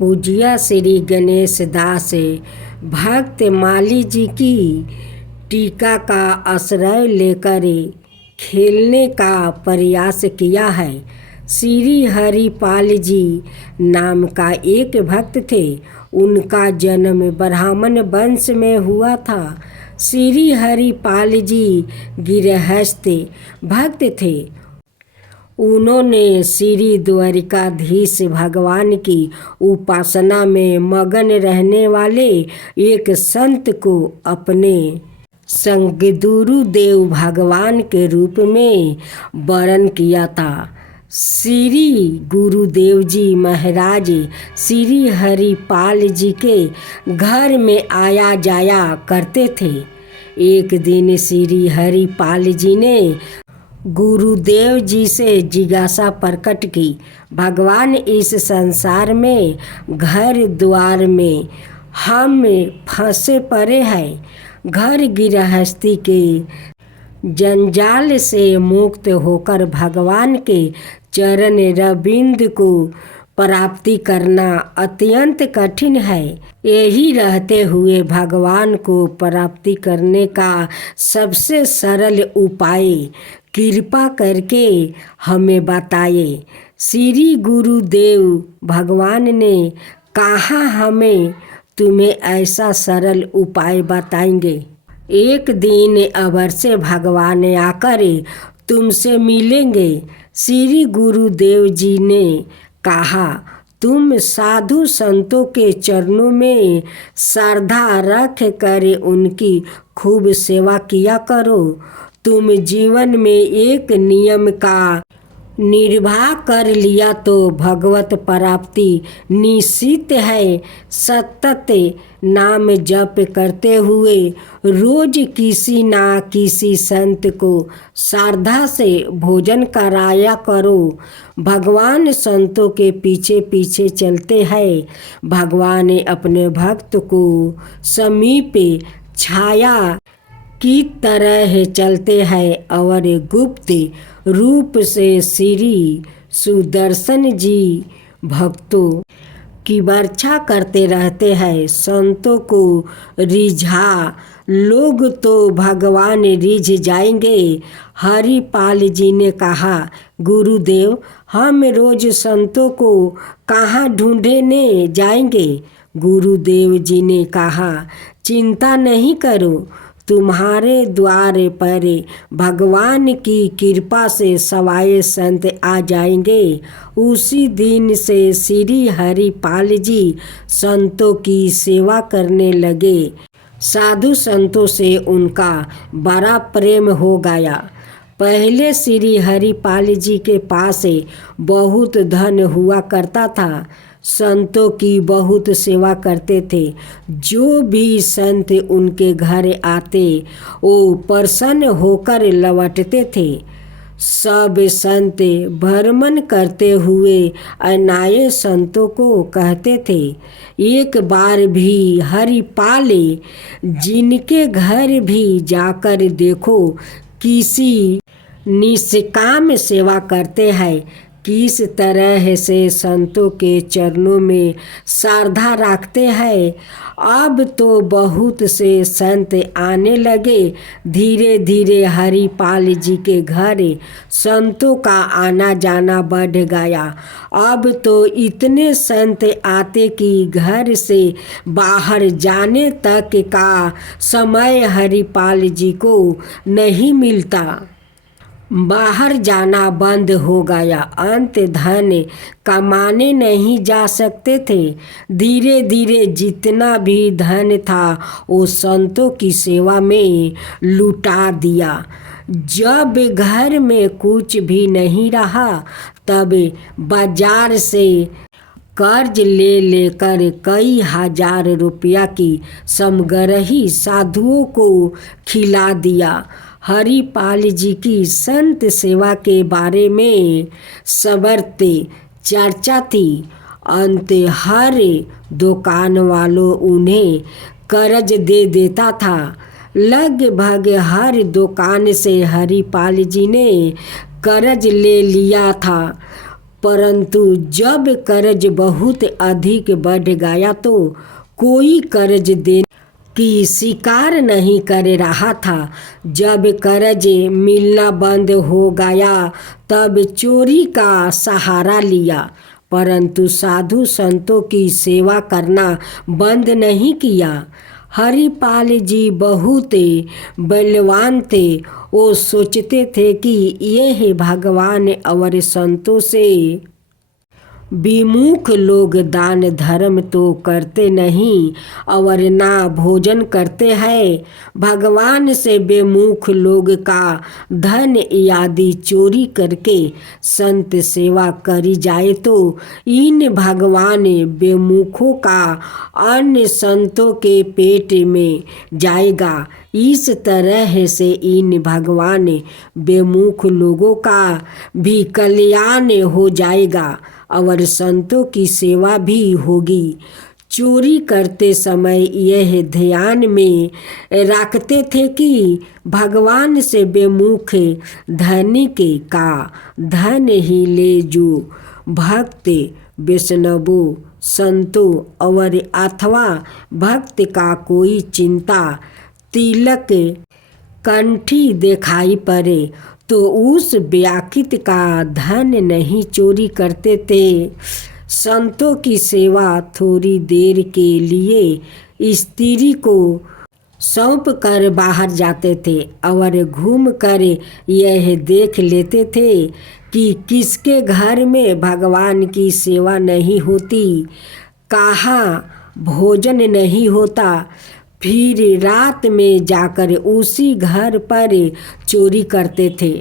पूज्य श्री गणेश दास भक्त माली जी की टीका का आश्रय लेकर खेलने का प्रयास किया है। श्री हरिपाल जी नाम का एक भक्त थे। उनका जन्म ब्राह्मण वंश में हुआ था। श्री हरिपाल जी गृहस्थ भक्त थे। उन्होंने श्री द्वारिकाधीश भगवान की उपासना में मगन रहने वाले एक संत को अपने संगगुरु देव भगवान के रूप में वरण किया था। श्री गुरुदेव जी महाराज श्री हरिपाल जी के घर में आया जाया करते थे। एक दिन श्री हरिपाल जी ने गुरुदेव जी से जिज्ञासा प्रकट की, भगवान इस संसार में घर द्वार में हम फंसे पड़े हैं। घर गृहस्थी के जंजाल से मुक्त होकर भगवान के चरण रविंद को प्राप्ति करना अत्यंत कठिन है। यही रहते हुए भगवान को प्राप्ति करने का सबसे सरल उपाय कृपा करके हमें बताए। श्री गुरुदेव भगवान ने कहा, हमें तुम्हें ऐसा सरल उपाय बताएंगे। एक दिन अवश्य भगवान आकर तुमसे मिलेंगे। श्री गुरुदेव जी ने कहा, तुम साधु संतों के चरणों में श्रद्धा रख कर उनकी खूब सेवा किया करो। तुम जीवन में एक नियम का निर्वाह कर लिया तो भगवत प्राप्ति निश्चित है। सतत नाम जप करते हुए रोज किसी ना किसी संत को श्रद्धा से भोजन कराया करो। भगवान संतों के पीछे पीछे चलते हैं। भगवान अपने भक्त को समीप छाया की तरह चलते हैं और गुप्त रूप से श्री सुदर्शन जी भक्तों की वर्षा करते रहते हैं। संतों को रिझा लोग तो भगवान रिझ जाएंगे। हरिपाल जी ने कहा, गुरुदेव हम रोज संतों को कहाँ ढूंढने जाएंगे। गुरुदेव जी ने कहा, चिंता नहीं करो, तुम्हारे द्वार पर भगवान की कृपा से सवाए संत आ जाएंगे। उसी दिन से श्री हरिपाल जी संतों की सेवा करने लगे। साधु संतों से उनका बड़ा प्रेम हो गया। पहले श्री हरिपाल जी के पास बहुत धन हुआ करता था। संतों की बहुत सेवा करते थे। जो भी संत उनके घर आते वो प्रसन्न होकर लौटते थे। सब संत भ्रमण करते हुए अनाए संतों को कहते थे, एक बार भी हरिपाल जिनके घर भी जाकर देखो, किसी निष्काम सेवा करते हैं। किस तरह से संतों के चरणों में श्रद्धा रखते हैं। अब तो बहुत से संत आने लगे। धीरे धीरे हरिपाल जी के घर संतों का आना जाना बढ़ गया। अब तो इतने संत आते कि घर से बाहर जाने तक का समय हरिपाल जी को नहीं मिलता। बाहर जाना बंद हो गया। अंत धन कमाने नहीं जा सकते थे। धीरे धीरे जितना भी धन था वो संतों की सेवा में लुटा दिया। जब घर में कुछ भी नहीं रहा तब बाजार से कर्ज ले लेकर कई हजार रुपया की समग्रही साधुओं को खिला दिया। हरिपाल जी की संत सेवा के बारे में सबरते चर्चा थी। अंत हर दुकान वालों उन्हें कर्ज दे देता था। लगभग हर दुकान से हरिपाल जी ने कर्ज ले लिया था। परंतु जब कर्ज बहुत अधिक बढ़ गया तो कोई कर्ज देने की स्वीकार नहीं कर रहा था। जब कर्ज मिलना बंद हो गया तब चोरी का सहारा लिया, परंतु साधु संतों की सेवा करना बंद नहीं किया। हरिपाल जी बहुत बलवान थे। वो सोचते थे कि यह भगवान और संतों से विमुख लोग दान धर्म तो करते नहीं और ना भोजन करते हैं। भगवान से विमुख लोग का धन आदि चोरी करके संत सेवा करी जाए तो इन भगवान विमुखों का अन्य संतों के पेट में जाएगा। इस तरह से इन भगवान विमुख लोगों का भी कल्याण हो जाएगा और संतों की सेवा भी होगी। चोरी करते समय यह ध्यान में रखते थे कि भगवान से विमुख धनिक का धन ही ले जो भक्त वैष्णवों संतों और अथवा भक्त का कोई चिंता तिलक कंठी दिखाई पड़े तो उस व्याकित का धन नहीं चोरी करते थे। संतों की सेवा थोड़ी देर के लिए स्त्री को सौंप कर बाहर जाते थे और घूम कर यह देख लेते थे कि किसके घर में भगवान की सेवा नहीं होती, कहाँ भोजन नहीं होता। फिर रात में जाकर उसी घर पर चोरी करते थे।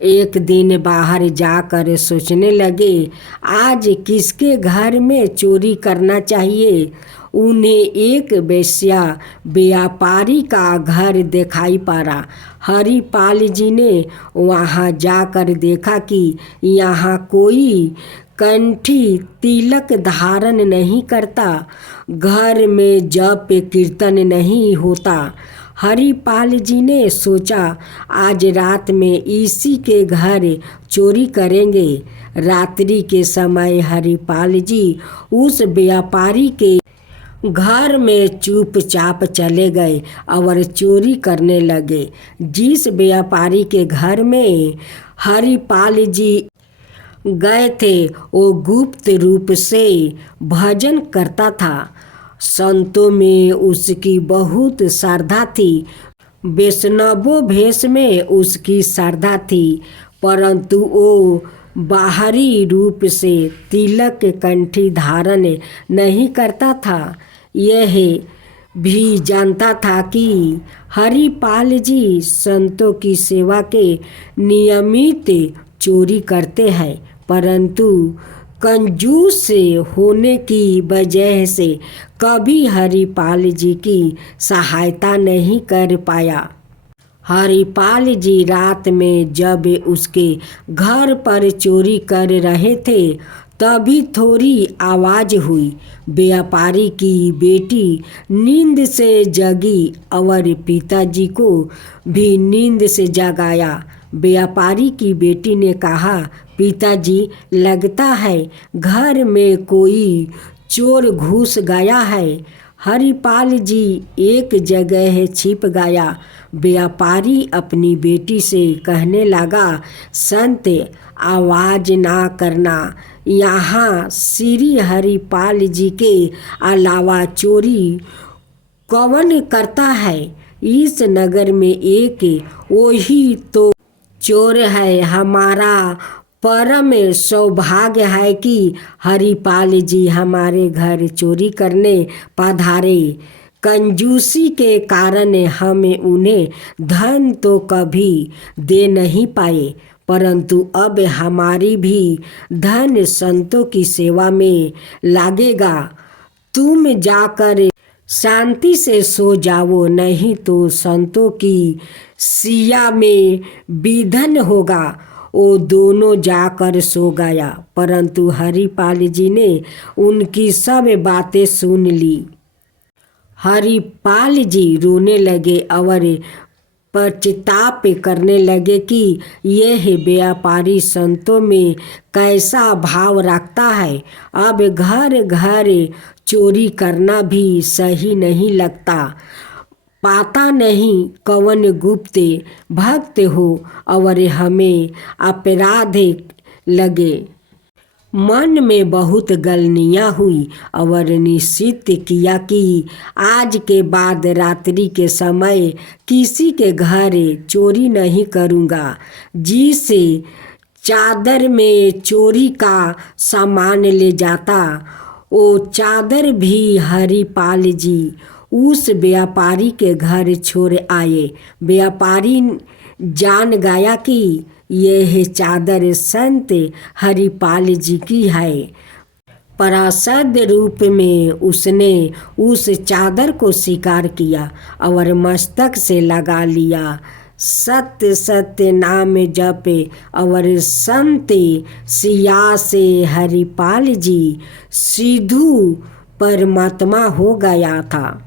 एक दिन बाहर जाकर सोचने लगे, आज किसके घर में चोरी करना चाहिए। उन्हें एक वेश्या व्यापारी का घर दिखाई पड़ा। हरिपाल जी ने वहां जाकर देखा कि यहाँ कोई कंठी तिलक धारण नहीं करता, घर में जप कीर्तन नहीं होता। हरिपाल जी ने सोचा, आज रात में इसी के घर चोरी करेंगे। रात्रि के समय हरिपाल जी उस व्यापारी के घर में चुपचाप चले गए और चोरी करने लगे। जिस व्यापारी के घर में हरिपाल जी गए थे वो गुप्त रूप से भजन करता था। संतों में उसकी बहुत श्रद्धा थी, वैष्णवों भेष में उसकी श्रद्धा थी, परंतु वो बाहरी रूप से तिलक कंठी धारण नहीं करता था। यह भी जानता था कि हरिपाल जी संतों की सेवा के नियमित चोरी करते हैं, परंतु कंजूस होने की वजह से कभी हरिपाल जी की सहायता नहीं कर पाया। हरिपाल जी रात में जब उसके घर पर चोरी कर रहे थे तभी थोड़ी आवाज हुई। व्यापारी की बेटी नींद से जगी और पिताजी को भी नींद से जगाया। व्यापारी की बेटी ने कहा, पिताजी लगता है घर में कोई चोर घुस गया है। हरिपाल जी एक जगह छिप गया। व्यापारी अपनी बेटी से कहने लगा, संत आवाज ना करना, यहाँ श्री हरिपाल जी के अलावा चोरी कौन करता है। इस नगर में एक वही तो चोर है। हमारा परम सौभाग्य है कि हरिपाल जी हमारे घर चोरी करने पधारे। कंजूसी के कारण हम उन्हें धन तो कभी दे नहीं पाए, परंतु अब हमारी भी धन संतों की सेवा में लागेगा। तुम जाकर शांति से सो जाओ, नहीं तो संतों की सिया में विधन होगा। वो दोनों जाकर सो गया, परंतु हरिपाल जी ने उनकी सब बातें सुन ली। हरिपाल जी रोने लगे और पश्चाताप करने लगे कि यह व्यापारी संतों में कैसा भाव रखता है। अब घर घर चोरी करना भी सही नहीं लगता। पाता नहीं कौन गुप्त भक्त हो और हमें अपराध लगे। मन में बहुत गलनियाँ हुई और निश्चित किया कि आज के बाद रात्रि के समय किसी के घर चोरी नहीं करूँगा। जिसे चादर में चोरी का सामान ले जाता वो चादर भी हरिपाल जी उस व्यापारी के घर छोड़ आए। व्यापारी जान गया कि यह चादर संत हरिपाल जी की है। प्रसाद रूप में उसने उस चादर को स्वीकार किया और मस्तक से लगा लिया। सत्य सत्य नाम जपे और संत सिया से हरिपाल जी सिद्धू परमात्मा हो गया था।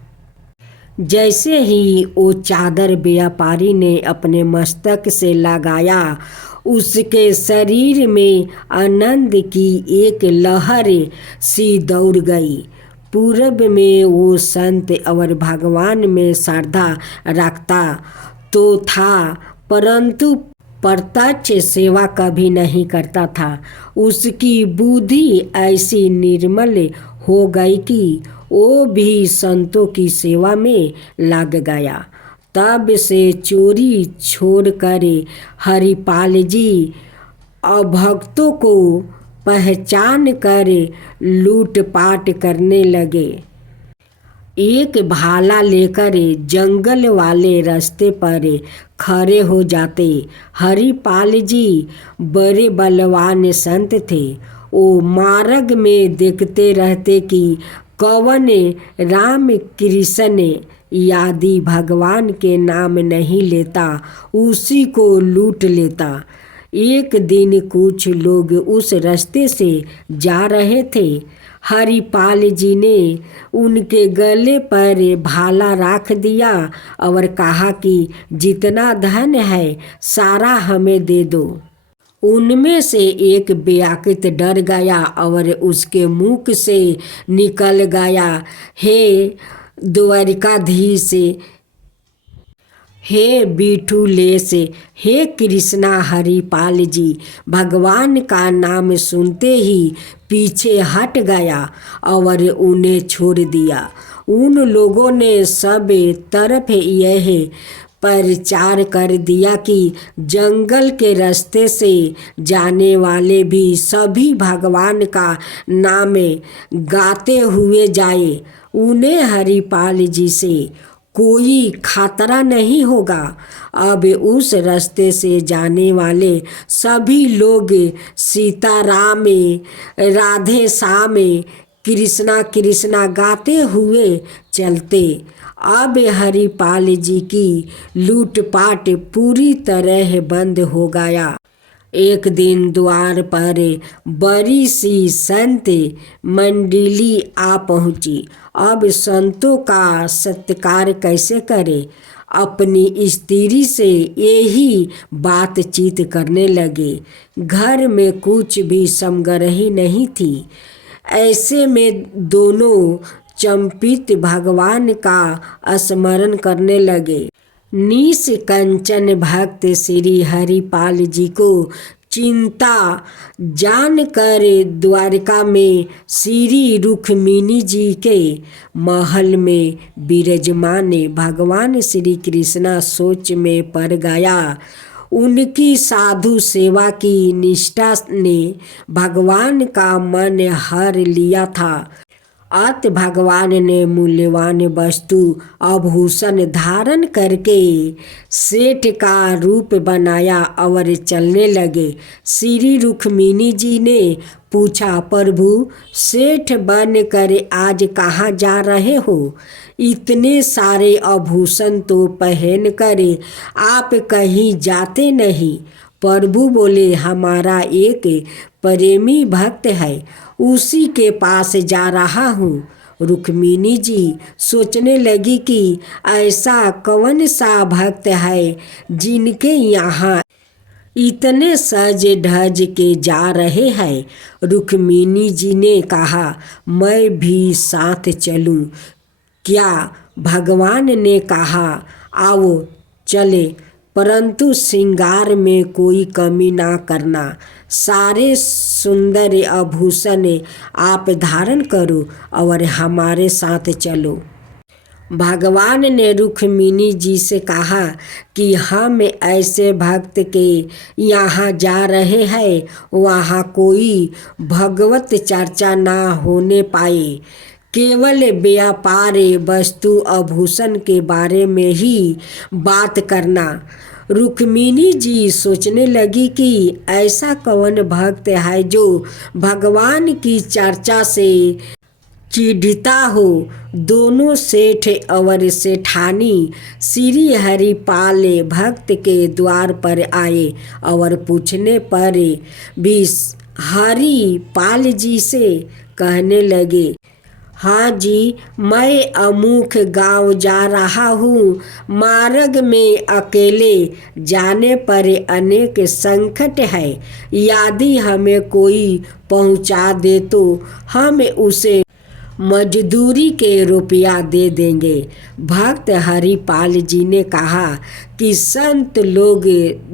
जैसे ही वो चादर व्यापारी ने अपने मस्तक से लगाया उसके शरीर में आनंद की एक लहर सी दौड़ गई। पूरब में वो संत और भगवान में श्रद्धा रखता तो था परंतु प्रत्यक्ष सेवा कभी नहीं करता था। उसकी बुद्धि ऐसी निर्मल हो गई कि वो भी संतों की सेवा में लग गया। तब से चोरी छोड़कर हरिपाल जी अभक्तों को पहचान कर लूटपाट करने लगे। एक भाला लेकर जंगल वाले रास्ते पर खड़े हो जाते। हरिपाल जी बड़े बलवान संत थे। वो मार्ग में देखते रहते कि कौन राम कृष्ण आदि भगवान के नाम नहीं लेता उसी को लूट लेता। एक दिन कुछ लोग उस रास्ते से जा रहे थे। हरिपाल जी ने उनके गले पर भाला रख दिया और कहा कि जितना धन है सारा हमें दे दो। उनमें से एक व्याकुल डर गया और उसके मुख से निकल गया, हे द्वारिकाधीश, हे बिठुलेश, हे कृष्णा हरिपाल जी। भगवान का नाम सुनते ही पीछे हट गया और उन्हें छोड़ दिया। उन लोगों ने सब तरफ यह प्रचार कर दिया कि जंगल के रास्ते से जाने वाले भी सभी भगवान का नाम गाते हुए जाए। उन्हें हरिपाल जी से कोई खतरा नहीं होगा। अब उस रास्ते से जाने वाले सभी लोग सीताराम, राधे श्याम, कृष्णा कृष्णा गाते हुए चलते। अब हरिपाल जी की लूटपाट पूरी तरह बंद हो गया। एक दिन द्वार पर बड़ी सी संत मंडली आ पहुंची। अब संतों का सत्कार कैसे करे, अपनी स्त्री से यही बातचीत करने लगे। घर में कुछ भी समग्रही नहीं थी। ऐसे में दोनों चंपित भगवान का स्मरण करने लगे। निष्कंचन भक्त श्री हरिपाल जी को चिंता जानकर द्वारका में श्री रुक्मिणी जी के महल में विराजमान भगवान श्री कृष्ण सोच में पड़ गया। उनकी साधु सेवा की निष्ठा ने भगवान का मन हर लिया था। अत भगवान ने मूल्यवान वस्तु आभूषण धारण करके सेठ का रूप बनाया और चलने लगे। श्री रुक्मिणी जी ने पूछा, प्रभु सेठ बन कर आज कहाँ जा रहे हो? इतने सारे आभूषण तो पहन कर आप कहीं जाते नहीं। प्रभु बोले, हमारा एक प्रेमी भक्त है, उसी के पास जा रहा हूँ। रुक्मिणी जी सोचने लगी कि ऐसा कौन सा भक्त है जिनके यहाँ इतने सज धज के जा रहे हैं। रुक्मिणी जी ने कहा, मैं भी साथ चलूं क्या? भगवान ने कहा, आओ चले, परंतु श्रृंगार में कोई कमी ना करना। सारे सुंदर आभूषण आप धारण करो और हमारे साथ चलो। भगवान ने रुक्मिणी जी से कहा कि हम ऐसे भक्त के यहाँ जा रहे हैं वहाँ कोई भगवत चर्चा ना होने पाए, केवल व्यापार वस्तु आभूषण के बारे में ही बात करना। रुक्मिणी जी सोचने लगी कि ऐसा कौन भक्त है जो भगवान की चर्चा से चिढ़ता हो। दोनों सेठ और सेठानी श्री हरिपाल भक्त के द्वार पर आए और पूछने पर भी हरिपाल जी से कहने लगे, हाँ जी, मैं अमुक गांव जा रहा हूँ। मार्ग में अकेले जाने पर अनेक संकट है। यदि हमें कोई पहुँचा दे तो हम उसे मजदूरी के रुपया दे देंगे। भक्त हरिपाल जी ने कहा कि संत लोग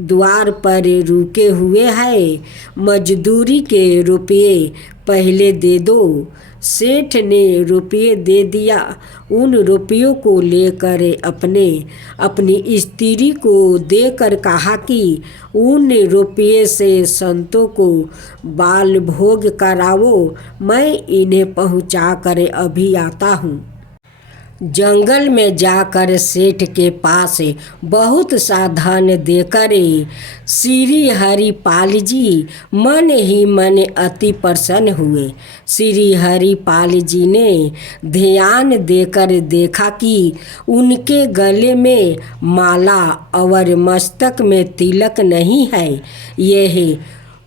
द्वार पर रुके हुए हैं, मजदूरी के रुपये पहले दे दो। सेठ ने रुपये दे दिया। उन रुपयों को लेकर अपनी स्त्री को देकर कहा कि उन रुपये से संतों को बाल भोग कराओ, मैं इन्हें पहुंचा कर अभी आता हूँ। जंगल में जाकर सेठ के पास बहुत सा धन देकर श्री हरिपाल जी मन ही मन अति प्रसन्न हुए। श्री हरिपाल जी ने ध्यान देकर देखा कि उनके गले में माला और मस्तक में तिलक नहीं है। यह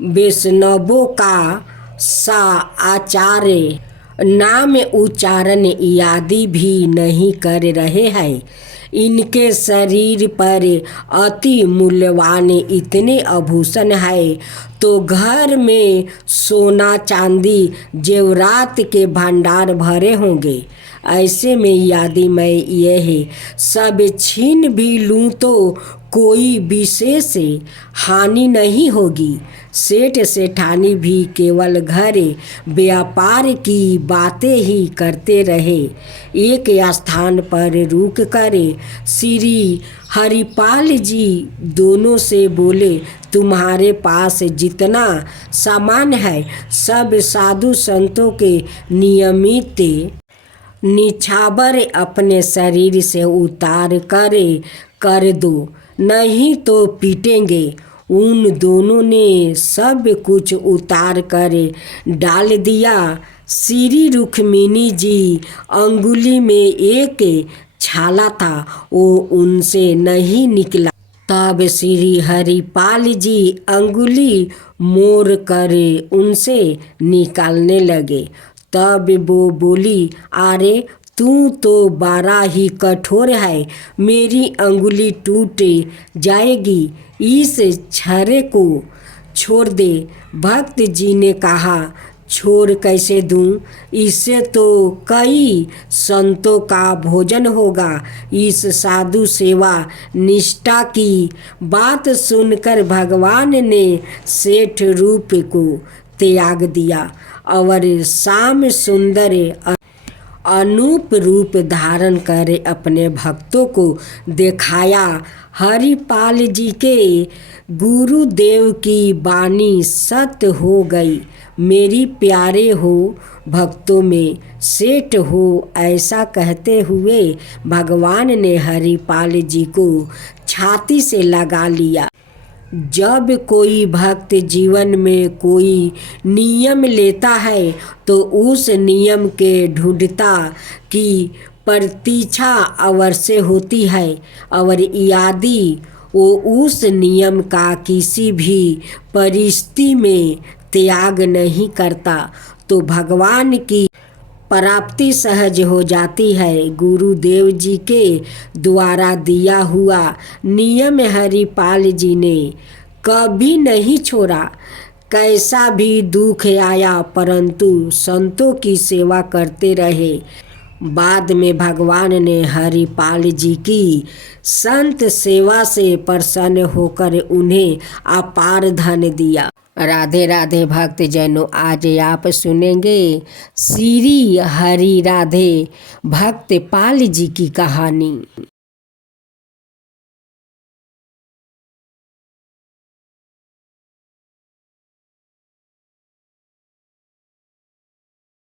वैष्णवों का सा आचार्य नाम उच्चारण आदि भी नहीं कर रहे हैं। इनके शरीर पर अति मूल्यवान इतने आभूषण है तो घर में सोना चांदी जेवरात के भंडार भरे होंगे। ऐसे में यदि मैं यह सब छीन भी लूँ तो कोई विशेष हानि नहीं होगी। सेठ सेठानी भी केवल घर व्यापार की बातें ही करते रहे। एक स्थान पर रुक कर श्री हरिपाल जी दोनों से बोले, तुम्हारे पास जितना सामान है सब साधु संतों के नियमित निछावर अपने शरीर से उतार कर दो, नहीं तो पीटेंगे। उन दोनों ने सब कुछ उतार कर डाल दिया। श्री रुक्मिणी जी अंगुली में एक छाला था, वो उनसे नहीं निकला। तब श्री हरिपाल जी अंगुली मोड़ कर उनसे निकालने लगे। तब वो बोली, अरे तू तो बड़ा ही कठोर है, मेरी अंगुली टूट जाएगी, इस छर्रे को छोड़ दे। भक्त जी ने कहा, छोड़ कैसे दूं? इससे तो कई संतों का भोजन होगा। इस साधु सेवा निष्ठा की बात सुनकर भगवान ने सेठ रूप को त्याग दिया और श्याम सुंदर अनूप रूप धारण कर अपने भक्तों को दिखाया। हरिपाल जी के गुरुदेव की वाणी सत्य हो गई। मेरी प्यारे हो, भक्तों में सेठ हो, ऐसा कहते हुए भगवान ने हरिपाल जी को छाती से लगा लिया। जब कोई भक्त जीवन में कोई नियम लेता है तो उस नियम के ढूंढता की प्रतीक्षा अवश्य होती है और यदि वो उस नियम का किसी भी परिस्थिति में त्याग नहीं करता तो भगवान की प्राप्ति सहज हो जाती है। गुरुदेव जी के द्वारा दिया हुआ नियम हरिपाल जी ने कभी नहीं छोड़ा। कैसा भी दुख आया परंतु संतों की सेवा करते रहे। बाद में भगवान ने हरिपाल जी की संत सेवा से प्रसन्न होकर उन्हें अपार धन दिया। राधे राधे भक्त जनों, आज आप सुनेंगे श्री हरि राधे भक्त पाल जी की कहानी।